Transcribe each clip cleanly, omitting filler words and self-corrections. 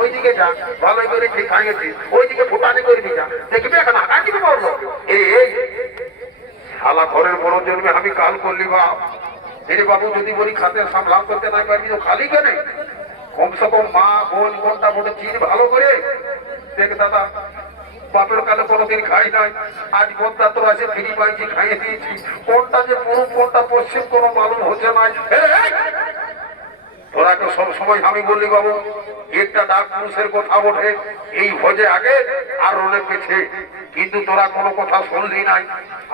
ওইদিকে যা ভালোই করে ঠিক খাইয়েছি, ওইদিকে ফুটানি করবি যা, দেখবি এখন আগাছি বললো এই শালা ঘরের বড় জন্মে আমি কাল করলি বাপ। এরে বাবু যদি বলি খাতে সামলাম করতে না পারবি তো খালি কেন? কমসে কম মা বোন কোনটা বলে চিন ভালো করে। দেখ দাদা, বাপের কালে কোনোদিন খাই নাই, আজ বদ্দা তোর আছে ফিরি পাইছি, খাইয়ে দিয়েছি। কোনটা যে পূর্ব কোনটা পশ্চিম কোনো মালুম হচ্ছে নাই। তোরা তো সব সময় আমি বললি বাবু একটা ডাক পুরুষের কথা ওঠে এই ভোজে আগে আর রোলে পেছে, কিন্তু তোরা কোনো কথা শুনলি নাই।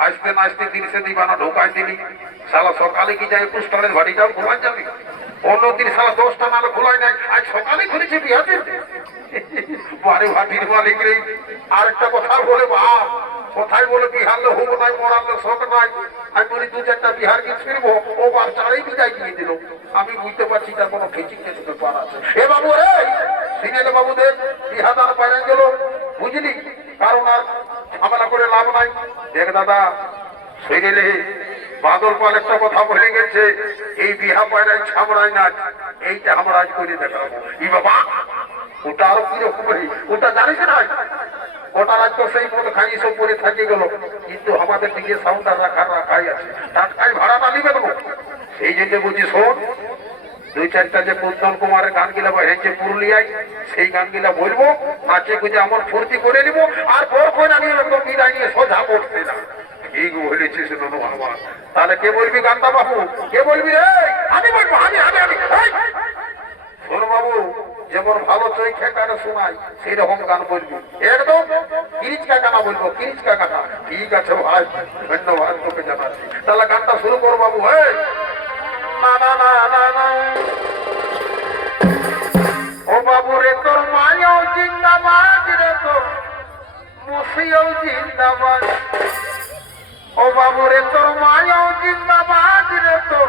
আসতে না আসতে তিরিশে দিবানা ঢোকাই দিলি। সালা সকালে কি যাই পুস্তকের বাড়িটাও ঘুমাই যাবি, অন্যদিন সালা 10টা নালে খোলাই নাই, আজ সকালে খুলেছে বিহাতে বাড়ি ভাটির মালিক রে। আরেকটা কথা বলে বাপ, কোথায় বলে বিহারলে হুব নাই, মরালে শখ নাই। আমি বলি 2-4টা বিহার গিয়ে ফিরবো, ও বার চারাই বিদায় দিয়ে দিল। আমি বুঝতে পারছি তার কোনো ফিচিং কিছু ব্যাপার আছে। এ বাবু রে, সিনেলে বাবুদের বিহাদার বাইরে গেল, বুঝলি? কারণ আর ঝামেলা করে লাভ নাই। দেখ দাদা, সিনেলে বাদল পাল একটা কথা বলে গেছে, এই বিহা পায়রায় ছামড়ায় নাচ, এইটা আমরা আজ করে দেখাবো। ই বাবা, ওটা আরো কিরকম, ওটা জানিস না? ওটা রাজ তো সেই মতো খাই সব করে থাকে গেল, কিন্তু আমাদের দিকে সাউন্ডার রাখাই আছে, টাটকাই ভাড়াটা নিবে দেবো। সেই জন্য বুঝি শোন, 2-4টা যে কুন্দন কুমারের গান গিলা হয়েছে পুরুলিয়ায়, সেই গান গিলা বলবো, নাচে গুজে আমার ফুর্তি করে নিবো। আর পর করে আমি একদম বিদায় নিয়ে সোজা পড়তে না। ঠিক বলেছিস ননু আমার। তাহলে কে বলবি গানটা বাবু? কে বলবি রে? আমি বলবো, আমি শোন বাবু, যেমন ভালো চৈখে গান শোনাই সেই রকম গান বলবি, একদম কিরিচকা গানা বলবো, কিরিচকা গানা। ঠিক আছে ভাই, ধন্যবাদ তোকে জানাচ্ছি। তাহলে গানটা শুরু করো বাবু। না না না না না, ও বাবু রে তোর মায়াও জিন্দাবাদ রে, তোর মুসিও জিন্দাবাদ। ও বাবু রে তোর মায়াও জিন্দাবাদ রে, তোর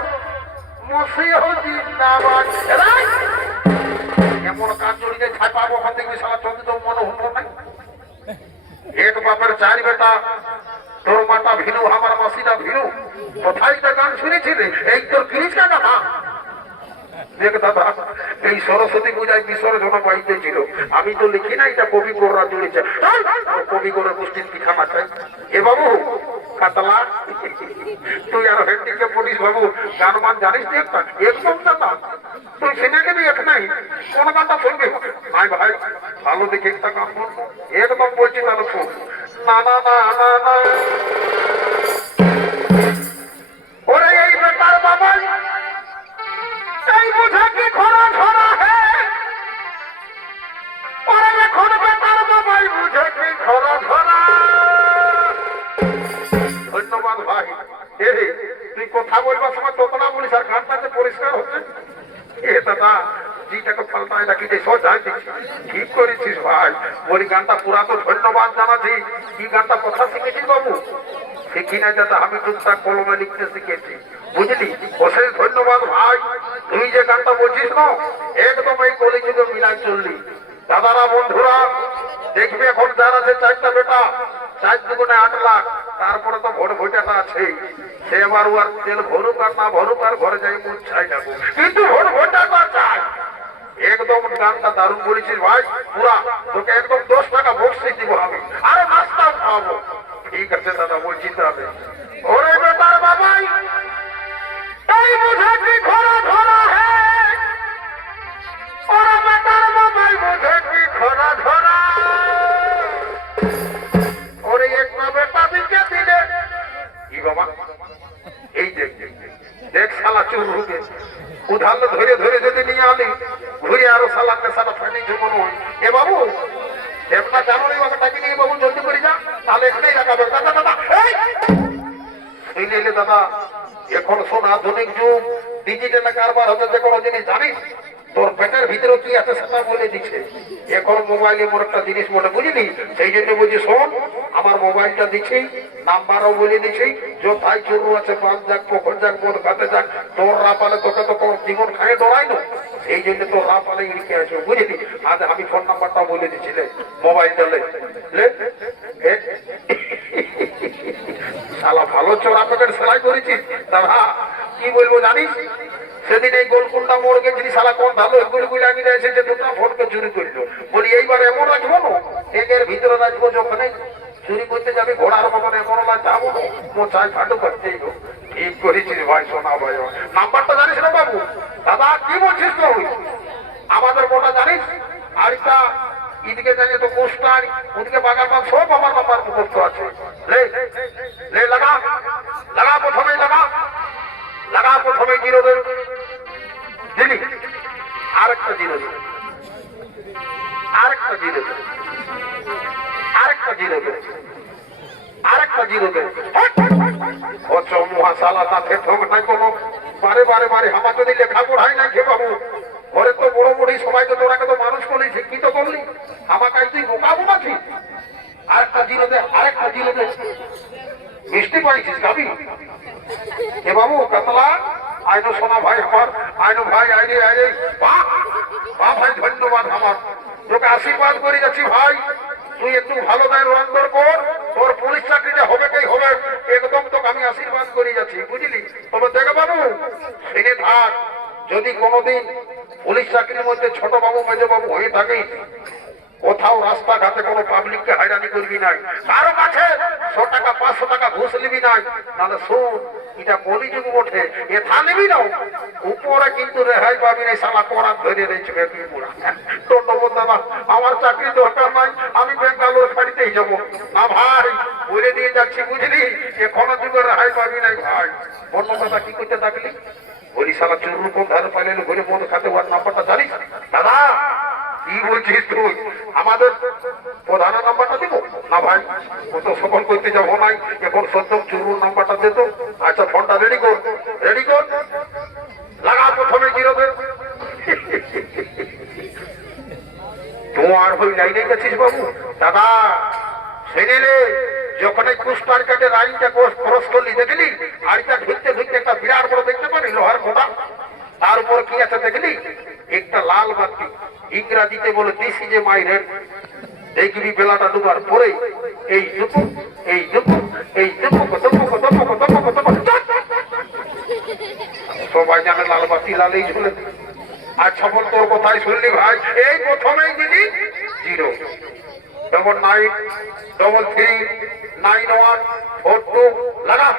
মুসিও জিন্দাবাদ। এমন কাজ জড়িয়ে ছাই পাবো ওখান থেকে সারা চন্দ্র তো মনে হলো নাই। এক বাপের 4 বেটা, তোর মাটা ভিনু, আমার মাসিটা ভিনু, কোথায় তা গান শুনেছিলে? এই তোর কিরিচ কাটা না। দেখ দাদা, এই সরস্বতী পূজায় বিসর্জনা পাইতে ছিল, আমি তো লিখি না, এটা কবি কোররা জুড়েছে। কবি করে গোষ্ঠীর পিঠা মাথায়। এ বাবু কাতলা, তুই আর হেন্ডিকে পুলিশ বাবু গান মান জানিস না? একটা একদম দাদা, তুই সেটাকে নিয়ে এক নাই কোন গানটা শুনবি? ভাই ভাই ভালো দেখে একটা গান বলবো, একদম বলছি তাহলে শোন। না না না না না, ওরে এই বেটার বাবাই, এই বোঝা কি খরা খরা হে, ওরে এখন বেটার বাবাই বুঝে কি খরা খরা। ধন্যবাদ ভাই। তুই কথা বলবার সময় তোতনা বলিস আর গানটাতে পরিষ্কার হচ্ছে। এ দাদা, জিটাকে পাল্টায় রাখি যে সোজাই দিচ্ছি। ঠিক করেছিস ভাই, বলি গানটা পুরা তো ধন্যবাদ জানাচ্ছি। কি গানটা কথা শিখেছিস বাবু? শিখি নাই দাদা, আমি টুকটাক কলমে লিখতে শিখেছি, বুঝলি? অশেষ ধন্যবাদ ভাই। তুই যে গানটা বলছিস না, একদম এই কলিযুগে মিলাই চললি। দাদারা বন্ধুরা দেখবে, এখন যার আছে 4টা বেটা, 4 দুগুণে 8 লাখ, তারপরে তো ভোট ভোটাটা আছে। সে আবার আর তেল ভরুক আর না ভরুক, আর ঘরে যাই মুখ ছাই যাবো, কিন্তু ভোট ভোটাটা চাই। একদম গানটা দারুণ বলেছিস ভাই, পুরা তোকে একদম 10 টাকা বক্সি দিব আমি, আরো নাস্তা খাওয়াবো। ঠিক আছে দাদা, বলছি তাহলে। ওরে বেটার বাবাই, এই বুঝে কি খরা খরা হে, ওরে বেটার বাবাই বুঝে কি খরা খরা। ওরে একটা বেটা দিকে দিলে কি বাবা, এই দেখ দেখ শালা চুর রুবে উধারলে ধরে ধরে যদি নিয়ে আনি, ঘুরে আরো শালাকে সারা ফানি জমন হয়। এ বাবু, একটা জানো এই বাবাটাকে নিয়ে বাবু জলদি করে যা, তাহলে এখানেই রাখাবে। দাদা দাদা, এই নিলে দাদা, এখন শোন আধুনিক যুগ, ডিজিটাল কারবার হতে যে কোনো জিনিস জানিস, তোর পেটের ভিতরে কি আছে সেটা বলে দিচ্ছে। এখন মোবাইলে মোর একটা জিনিস বলে, বুঝলি? সেই জন্য বুঝি শোন, আমার মোবাইলটা দিচ্ছি, নাম্বারও বলে দিচ্ছি, কোথায় চুরু আছে, বাঁধ যাক, পোখর যাক, বোধ ঘাটে যাক, তোর রাপালে তোকে তো তোর জীবন খায় ডরাই না। সেই জন্য তোর রাপালে লিখে আসবে, বুঝলি? আজ আমি ফোন নাম্বারটা বলে দিচ্ছিলে, মোবাইলটা লে শালা ভালো চোরা প্যাকেট সেলাই করেছিস দাদা। কি বলবো জানিস, সেদিন এই গোলকুন্ডা মোড় গেছিলি শালা কোন ভালো গুলি আমি এসে যে দুটো ফোনকে চুরি করলো। বলি এইবার এমন রাখবো না, এর ভিতরে রাখবো যখন চুরি করতে যাবে ঘোড়ার মতন এমন না যাবো না, মোচাই ফাটু করতেই গো। ঠিক করেছিস ভাই, শোনা ভাই। নাম্বারটা জানিস না বাবু? দাদা কি বলছিস তুই? আমাদের মোটা জানিস? আরেকটা এদিকে জানি তো কোস্টার, ওদিকে বাগান সব আমার বাবার মুখস্থ আছে। লে লাগা লাগা, প্রথমেই লাগা লাগা, প্রথমে জিরো দে দিলি, আরেকটা জিরো দে, আরেকটা জিরো দে, আরেকটা জিরো দে, আরেকটা জিরো দে। ও চমুহা শালা তাতে ঠোক নাই কোনো। বারে বারে বারে আমার যদি লেখা পড়াই না খে বাবু, ঘরে তো বড় বড়ি সবাইকে তোরাকে তো মানুষ করলি, শিক্ষিত করলি, আমাকে তুই বোকাবো নাকি? আরেকটা জিরো দে, আরেকটা জিরো দে। মিষ্টি পাইছিস গাবি এ বাবু? কাতলা আইনো সোনা ভাই আমার, আইনো ভাই আইরে আইরে। বাহ বাহ ভাই, ধন্যবাদ। আমার তোকে আশীর্বাদ করে যাচ্ছি ভাই, তুই একটু ভালো দেয় রোয়ান্তর কর, তোর পুলিশ চাকরিটা হবে কি হবে, একদম তোকে আমি আশীর্বাদ করে যাচ্ছি, বুঝলি? তবে দেখে বাবু শুনে থাক, যদি কোনোদিন পুলিশ চাকরির মধ্যে ছোট বাবু মেজ বাবু হয়ে থাকে, কোথাও রাস্তাঘাটে কোনো পাবলিককে হয়রানি করবি নাই, কারো কাছে 100 টাকা 500 টাকা ঘুষ নিবি নাই, নাহলে শোন এটা কলিযুগ ওঠে, এথা নিবি না উপরে কিন্তু রেহাই পাবি না, শালা করাত ধরে রয়েছে বেপি পুরা। ধন্যবাদ দাদা, আমার চাকরি দরকার নাই, আমি বেঙ্গালোর ছাড়িতেই যাবো না ভাই, বলে দিয়ে যাচ্ছি, বুঝলি? এখনো যুগের রেহাই পাবি নাই ভাই। অন্য কথা কি করতে থাকলি? বলি শালা চুরু কোন ধারে পাইলে ঘুরে মদ খাতে, ওর নাম্বারটা জানিস? দাদা কি বলছিস তুই? আমাদের প্রধানের নাম্বারটা দিব না ভাই, কত সকল করতে যাবো নাই, এখন সদ্যম চুরুর নাম্বারটা দে তো। আচ্ছা ফোনটা রেডি কর, রেডি কর, লাগা প্রথমে জিরোবে। তোমার ওই লাইনে গেছিস বাবু? দাদা শুনেলে যখন এই কুস্টার কাটে লাইনটা ক্রস করলি, দেখলি আড়িটা ঢুকতে ঢুকতে একটা বিরাট বড় দেখতে পারি লোহার মোটা, তার উপর কি আছে দেখলি? একটা লাল বাতি, ইংরাজিতে বলে this is a my red. দেখবি বেলাটা ডুবার পরে এই দুপুক এই দুপুক এই দুপুক দুপুক দুপুক দুপুক দুপুক, সবাই জানে লাল বাতি লালেই ঝুলে। আচ্ছা বল, তোর কথাই শুনলি ভাই, এই প্রথমেই দিলি 099339142 লাগা,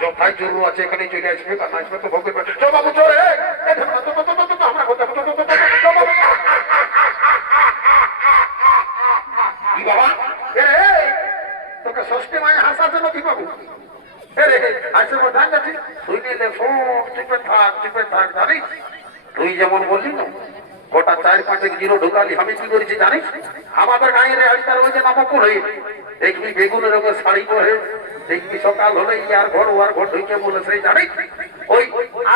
যথাই জরুর আছে এখানে চলে আসবে, আর না আসবে তো ভোগে বাবু চোর। আমরা কথা বাবা তোকে ষষ্ঠী মায়ে হাসার জন্য কি পাবো? তুই যেমন বললি না গোটা 4-5 জিরো ঢুকালি, আমি কি করেছি জানিস? আমাদের গাঁয়ের আড়িটার ওই যে নামক হয়ে দেখবি বেগুনের রঙের শাড়ি পরে, দেখবি সকাল হলে ইয়ার ঘর ওয়ার ঘর ঢুকে বলে সেই জানিস ওই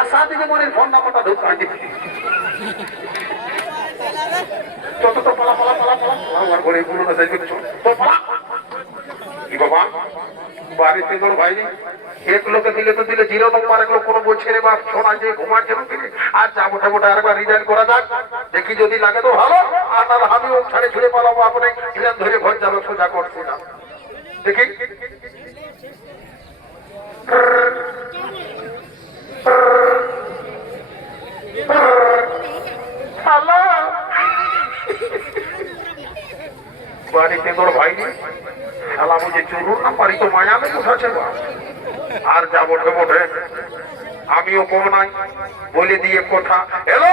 আশা দিকে মনে ফোন নাম্বারটা ঢুকাই দিবি। যত তো পালা পালা পালা পালা আমার ঘরে পুরোনো সাইজ তো পালা। কি বাবা বাড়িতে তোর ভাই নেই? এক লোকে দিলে তো দিলে 0 নম্বর, এক লোক কোনো বলছে রে বাপ শোনা যে ঘুমাচ্ছে দিলে। আর যাবো ঠাবোটা আরেকবার রিজাইন করা যাক, দেখি যদি লাগে তো ভালো, আর না আমিও ছাড়ে ছুড়ে পালাবো, আপনি হিলেন ধরে ঘর যাবে, সোজা করছি না দেখি। বাড়িতে তোর ভাই নেই, শালা বুঝে চুরুর না পারি তো মায়া আমি উঠাছে। আর যা বটে বটে আমিও কম নাই, বলে দিয়ে কথা। হ্যালো,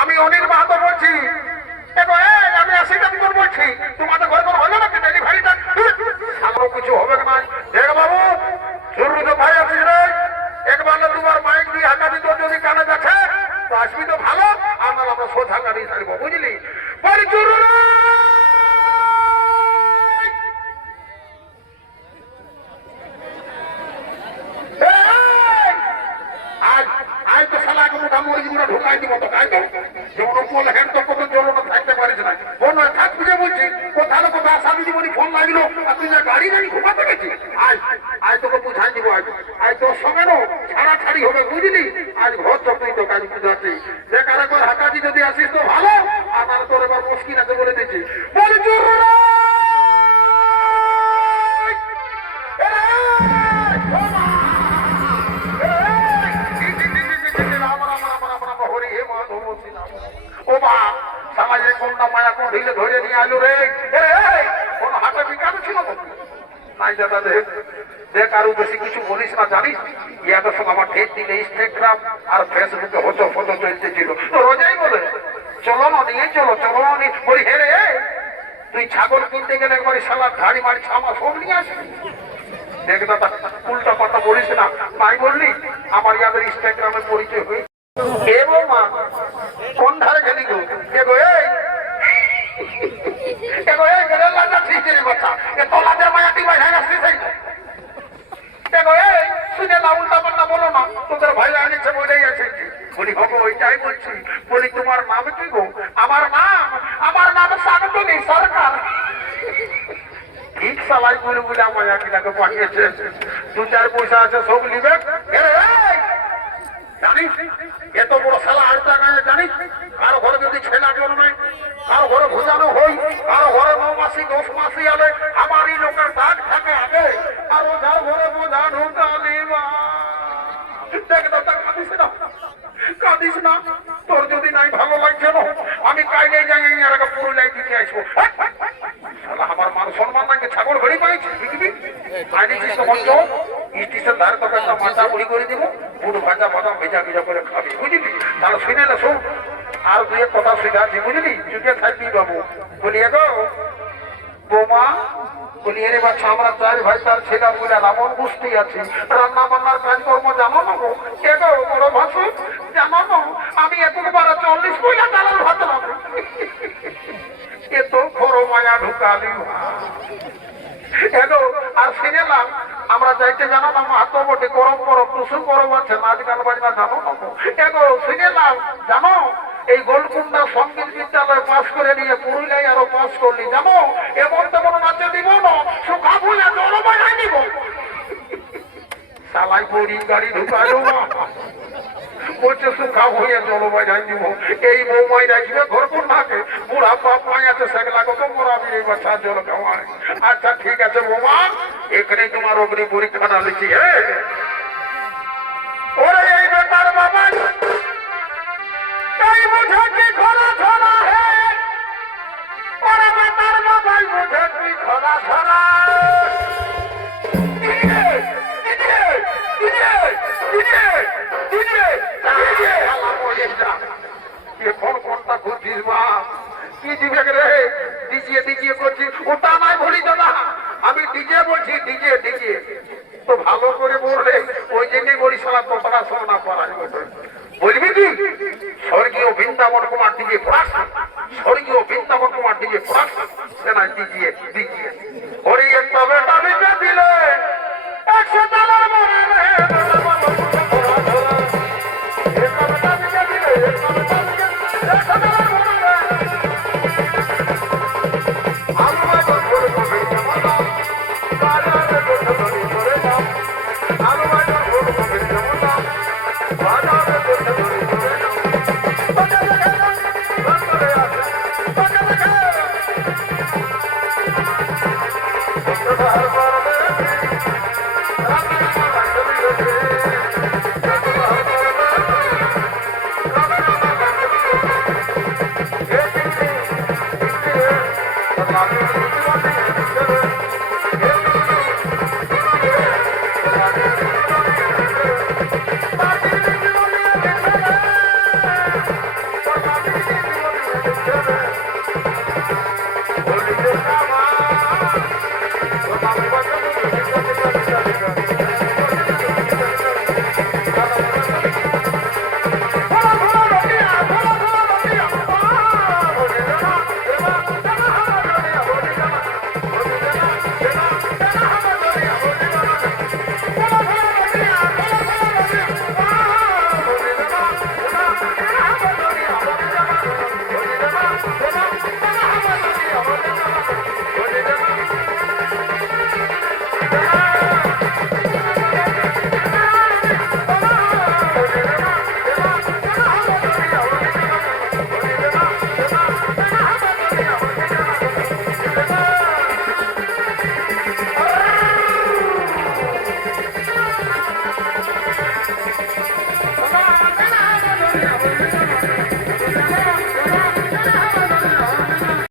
আমি অনিল মাহাতো বলছি, আমি আশীর্বাদ বলছি, তোমাদের ঘরে কোনো হলো নাকি ডেলিভারিটা? আরো কিছু হবে না। দেখ বাবু চুরু তো ভাই আছিস রে, একবার না দুবার মাইক দিয়ে হাঁকা দিত, যদি কানে যাচ্ছে তো আসবি তো ভালো, আর না আমরা সোজা গাড়ি ছাড়বো, বুঝলি? বলি চুরু ঢুকাই দিব তো তাই তো, যেমন বল হ্যান্ড তো কত জরুরত থাকতে পারিস না, ফোন থাকবি যে বলছি কোথাও কোথাও আসামি জীবনী ফোন লাগলো, আর তুই গাড়ি গাড়ি ঘুমাতে গেছি। আজ আজ তোকে বুঝাই দিব, আজ আজ তোর সঙ্গে নো ছাড়াছাড়ি হবে, বুঝলি? আজ ঘর চকুই তো কাজ বুঝাচ্ছি, দেখ আর একবার হাঁকাজি যদি আসিস তো ভালো, আমার তোর এবার মুশকিল আছে বলে দিচ্ছি। বলি চুর ও মা সামাজে কোনটা মায়া কোন ঢিলে ধরে নিয়ে আলো রে কোন হাতে বিকাশ ছিল তো নাই দাদা দেখ দেখ আরো বেশি কিছু বলিস না জানিস ইয়াদের সঙ্গে আমার ঠেক দিলে ইনস্টাগ্রাম আর ফেসবুকে হতো ফটো চলতেছিল তো রোজাই বলে চলো না নিয়ে চলো চলো না বলি হে রে তুই ছাগল কিনতে গেলে একবার সালা ধাড়ি মারি ছামা সব নিয়ে আসবি দেখ দাদা উল্টা কথা বলিস না তাই বললি আমার ইয়াদের ইনস্টাগ্রামে পরিচয় হয়ে এ বৌমা কোন ধারে গেলি গো দেখো এই দেখো এই গেলের লাগা ঠিক রে বাচ্চা এ তোলাদের মায়াটি ভাই হ্যাঁ আসতে চাই দেখো এই শুনে না উল্টা পাল্টা বলো না তোদের ভাই আনিছে বলেই আছে বলি হবো ওইটাই বলছি বলি তোমার নাম কি গো আমার নাম শান্তনী সরকার ঠিক সবাই বলে বলে মায়া কিনাকে পাঠিয়েছে দু চার পয়সা আছে সব নিবে জানিস এত বড় শালা আর জায়গায় জানিস কারো ঘরে যদি ছেলা জল নাই কারো ঘরে ভোজানো হই কারো ঘরে 9 মাসি 10 মাসি আলে আমারই লোকের দাগ থাকে আগে আর ওঝার ঘরে বোঝা ঢুকালি দেখ দাদা কাঁদিস না তোর যদি নাই ভালো লাগছে না আমি কাইলে যাই আর একটা পুরুলাই দিতে আসবো আমার মান সম্মান নাকি ছাগল ঘড়ি পাইছি বুঝবি আইনিছিস তখন তো স্টেশন ধারে তোকে একটা মাথা মুড়ি করে দিব বুট ভাজা বাদাম ভেজা ভেজা করে খাবি বুঝলি তাহলে শুনে না শোন আর দুই কথা শিখাচ্ছি বুঝলি চুপে থাকবি বাবু বলি গো বৌমা বলি এরে বাচ্চা আমরা 4 ভাই তার ছেলে বলে রাবণ বুঝতে আছি রান্না বান্নার কাজকর্ম জানো না গো কে গো বড় ভাসু জানো না আমি একবার 40 পয়সা চালাল ভাত রাখবো এ তো বড় মায়া ঢুকালি এগো আর শুনেলাম আমরা যাইতে জানো না মাহাতো বটে গরম গরম টুসু গরম আছে নাচ গান বাজনা জানো না এগো শুনেলাম জানো এই গোলকুন্ডা সঙ্গীত বিদ্যালয় পাস করে নিয়ে পুরুলিয়ায় আরো পাস করলি জানো এমন তেমন নাচে দিব না সুখা ভুলে জল বাজাই দিব সালাই পরি গাড়ি ঢুকালো বলছে সুখা ভুলে জল বাজাই দিব এই বৌমাই রাখবে ঘর কোন থাকে বুড়া বাপ মাই আছে সেগুলা কত মরাবি এই বাচ্চা জল খাওয়ায় আচ্ছা ঠিক আছে বৌমা এখানে তোমার অগ্নি পরীক্ষা না লিখি হ্যাঁ ওরে এই বেটার বাবা এই বুঝে কি খরা খরা হে ওরে বেটার বাবাই বুঝে কি খরা খরা এখন কোনটা করছিস মা কি দিবে রে ডিজিয়ে করছিস ওটা নাই বলি দাদা আমি ডিজে বলছি ডিজে তো ভালো করে বললে ওই জন্যই বলি সারা তোতরা শোনা করা বলবি কি স্বর্গীয় বৃন্দাবন কুমার ডিজে প্রোডাকশন স্বর্গীয় বৃন্দাবন কুমার ডিজে প্রোডাকশন সেনা ডিজে